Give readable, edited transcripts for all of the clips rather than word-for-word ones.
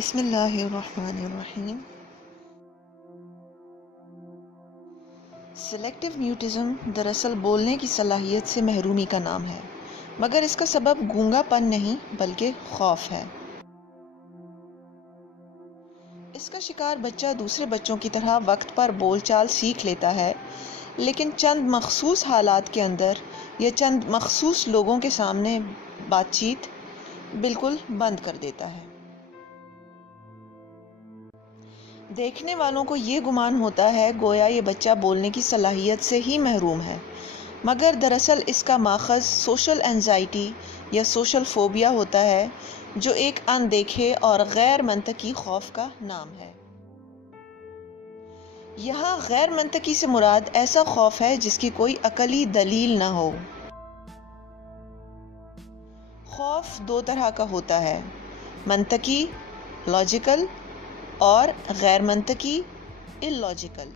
بسم اللہ الرحمن الرحیم۔ سلیکٹو میوٹزم دراصل بولنے کی صلاحیت سے محرومی کا نام ہے، مگر اس کا سبب گونگا پن نہیں بلکہ خوف ہے۔ اس کا شکار بچہ دوسرے بچوں کی طرح وقت پر بول چال سیکھ لیتا ہے، لیکن چند مخصوص حالات کے اندر یا چند مخصوص لوگوں کے سامنے بات چیت بالکل بند کر دیتا ہے۔ دیکھنے والوں کو یہ گمان ہوتا ہے گویا یہ بچہ بولنے کی صلاحیت سے ہی محروم ہے، مگر دراصل اس کا ماخذ سوشل اینزائٹی یا سوشل فوبیا ہوتا ہے، جو ایک اندیکھے اور غیر منطقی خوف کا نام ہے۔ یہاں غیر منطقی سے مراد ایسا خوف ہے جس کی کوئی عقلی دلیل نہ ہو۔ خوف دو طرح کا ہوتا ہے، منطقی لاجیکل اور غیر منطقی اللاجیکل۔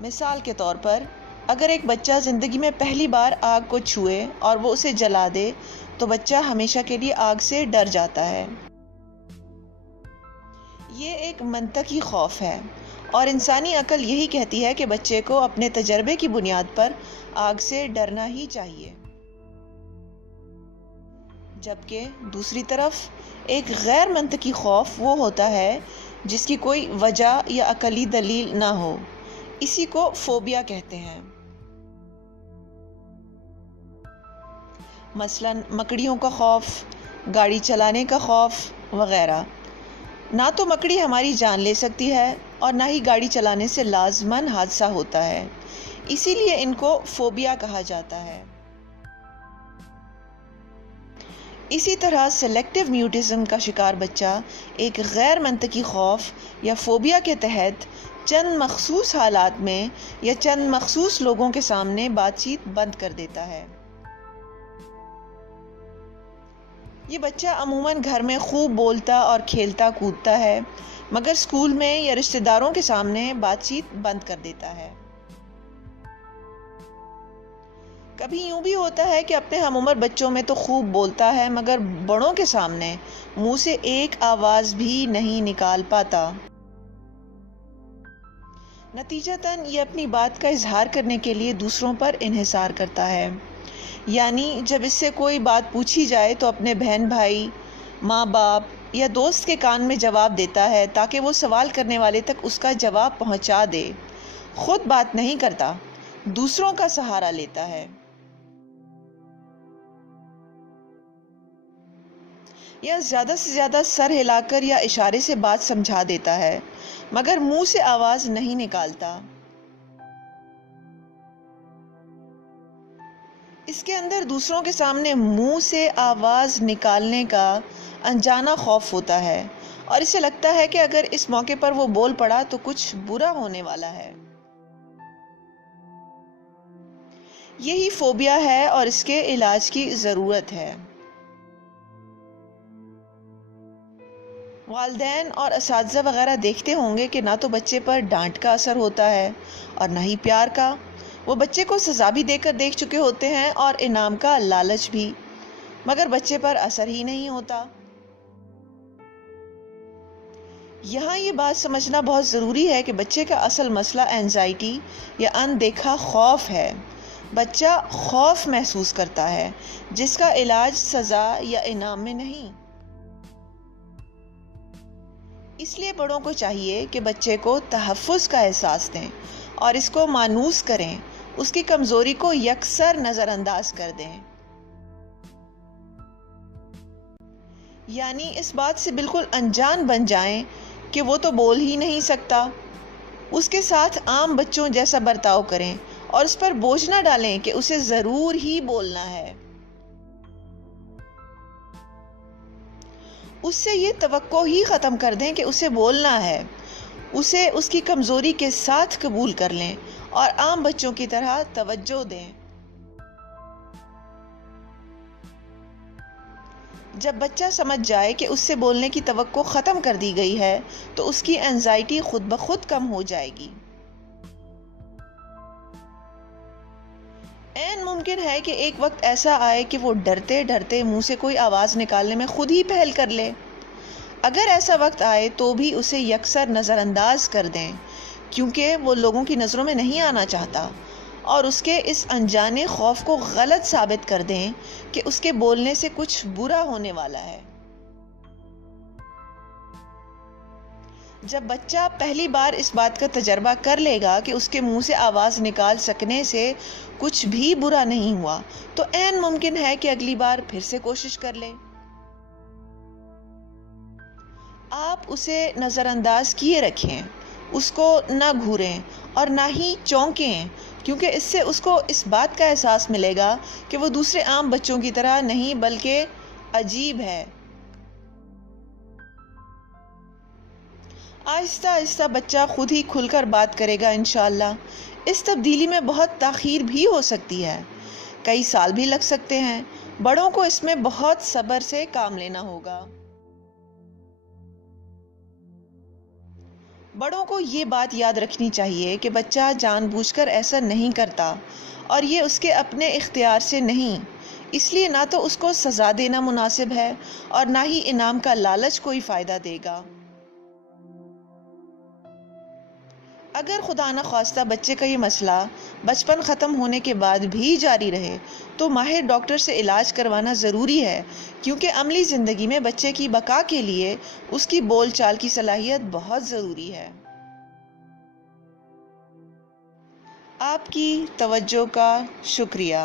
مثال کے طور پر اگر ایک بچہ زندگی میں پہلی بار آگ کو چھوئے اور وہ اسے جلا دے تو بچہ ہمیشہ کے لیے آگ سے ڈر جاتا ہے۔ یہ ایک منطقی خوف ہے اور انسانی عقل یہی کہتی ہے کہ بچے کو اپنے تجربے کی بنیاد پر آگ سے ڈرنا ہی چاہیے، جبکہ دوسری طرف ایک غیر منطقی خوف وہ ہوتا ہے جس کی کوئی وجہ یا عقلی دلیل نہ ہو، اسی کو فوبیا کہتے ہیں۔ مثلاً مکڑیوں کا خوف، گاڑی چلانے کا خوف وغیرہ۔ نہ تو مکڑی ہماری جان لے سکتی ہے اور نہ ہی گاڑی چلانے سے لازماً حادثہ ہوتا ہے، اسی لیے ان کو فوبیا کہا جاتا ہے۔ اسی طرح سلیکٹو میوٹزم کا شکار بچہ ایک غیر منطقی خوف یا فوبیا کے تحت چند مخصوص حالات میں یا چند مخصوص لوگوں کے سامنے بات چیت بند کر دیتا ہے۔ یہ بچہ عموماً گھر میں خوب بولتا اور کھیلتا کودتا ہے، مگر اسکول میں یا رشتہ داروں کے سامنے بات چیت بند کر دیتا ہے۔ کبھی یوں بھی ہوتا ہے کہ اپنے ہم عمر بچوں میں تو خوب بولتا ہے مگر بڑوں کے سامنے منہ سے ایک آواز بھی نہیں نکال پاتا۔ نتیجتاً یہ اپنی بات کا اظہار کرنے کے لیے دوسروں پر انحصار کرتا ہے، یعنی جب اس سے کوئی بات پوچھی جائے تو اپنے بہن بھائی، ماں باپ یا دوست کے کان میں جواب دیتا ہے تاکہ وہ سوال کرنے والے تک اس کا جواب پہنچا دے۔ خود بات نہیں کرتا، دوسروں کا سہارا لیتا ہے۔ یا زیادہ سے زیادہ سر ہلا کر یا اشارے سے بات سمجھا دیتا ہے، مگر منہ سے آواز نہیں نکالتا۔ اس کے اندر دوسروں کے سامنے منہ سے آواز نکالنے کا انجانا خوف ہوتا ہے اور اسے لگتا ہے کہ اگر اس موقع پر وہ بول پڑا تو کچھ برا ہونے والا ہے۔ یہی فوبیا ہے اور اس کے علاج کی ضرورت ہے۔ والدین اور اساتذہ وغیرہ دیکھتے ہوں گے کہ نہ تو بچے پر ڈانٹ کا اثر ہوتا ہے اور نہ ہی پیار کا۔ وہ بچے کو سزا بھی دے کر دیکھ چکے ہوتے ہیں اور انعام کا لالچ بھی، مگر بچے پر اثر ہی نہیں ہوتا۔ یہاں یہ بات سمجھنا بہت ضروری ہے کہ بچے کا اصل مسئلہ اینزائٹی یا اندیکھا خوف ہے۔ بچہ خوف محسوس کرتا ہے جس کا علاج سزا یا انعام میں نہیں۔ اس لیے بڑوں کو چاہیے کہ بچے کو تحفظ کا احساس دیں اور اس کو مانوس کریں، اس کی کمزوری کو یکسر نظر انداز کر دیں۔ یعنی اس بات سے بالکل انجان بن جائیں کہ وہ تو بول ہی نہیں سکتا، اس کے ساتھ عام بچوں جیسا برتاؤ کریں اور اس پر بوجھ نہ ڈالیں کہ اسے ضرور ہی بولنا ہے۔ اس سے یہ توقع ہی ختم کر دیں کہ اسے بولنا ہے، اسے اس کی کمزوری کے ساتھ قبول کر لیں اور عام بچوں کی طرح توجہ دیں۔ جب بچہ سمجھ جائے کہ اس سے بولنے کی توقع ختم کر دی گئی ہے تو اس کی اینزائٹی خود بخود کم ہو جائے گی۔ عین ممکن ہے کہ ایک وقت ایسا آئے کہ وہ ڈرتے ڈرتے منہ سے کوئی آواز نکالنے میں خود ہی پہل کر لے۔ اگر ایسا وقت آئے تو بھی اسے یکسر نظر انداز کر دیں، کیونکہ وہ لوگوں کی نظروں میں نہیں آنا چاہتا، اور اس کے اس انجانے خوف کو غلط ثابت کر دیں کہ اس کے بولنے سے کچھ برا ہونے والا ہے۔ جب بچہ پہلی بار اس بات کا تجربہ کر لے گا کہ اس کے منہ سے آواز نکال سکنے سے کچھ بھی برا نہیں ہوا، تو عین ممکن ہے کہ اگلی بار پھر سے کوشش کر لے۔ آپ اسے نظر انداز کیے رکھیں، اس کو نہ گھوریں اور نہ ہی چونکیں، کیونکہ اس سے اس کو اس بات کا احساس ملے گا کہ وہ دوسرے عام بچوں کی طرح نہیں بلکہ عجیب ہے۔ آہستہ آہستہ بچہ خود ہی کھل کر بات کرے گا انشاءاللہ۔ اس تبدیلی میں بہت تاخیر بھی ہو سکتی ہے، کئی سال بھی لگ سکتے ہیں۔ بڑوں کو اس میں بہت صبر سے کام لینا ہوگا۔ بڑوں کو یہ بات یاد رکھنی چاہیے کہ بچہ جان بوجھ کر ایسا نہیں کرتا، اور یہ اس کے اپنے اختیار سے نہیں، اس لیے نہ تو اس کو سزا دینا مناسب ہے اور نہ ہی انعام کا لالچ کوئی فائدہ دے گا۔ اگر خدا نہ خواستہ بچے کا یہ مسئلہ بچپن ختم ہونے کے بعد بھی جاری رہے تو ماہر ڈاکٹر سے علاج کروانا ضروری ہے، کیونکہ عملی زندگی میں بچے کی بقا کے لیے اس کی بول چال کی صلاحیت بہت ضروری ہے۔ آپ کی توجہ کا شکریہ۔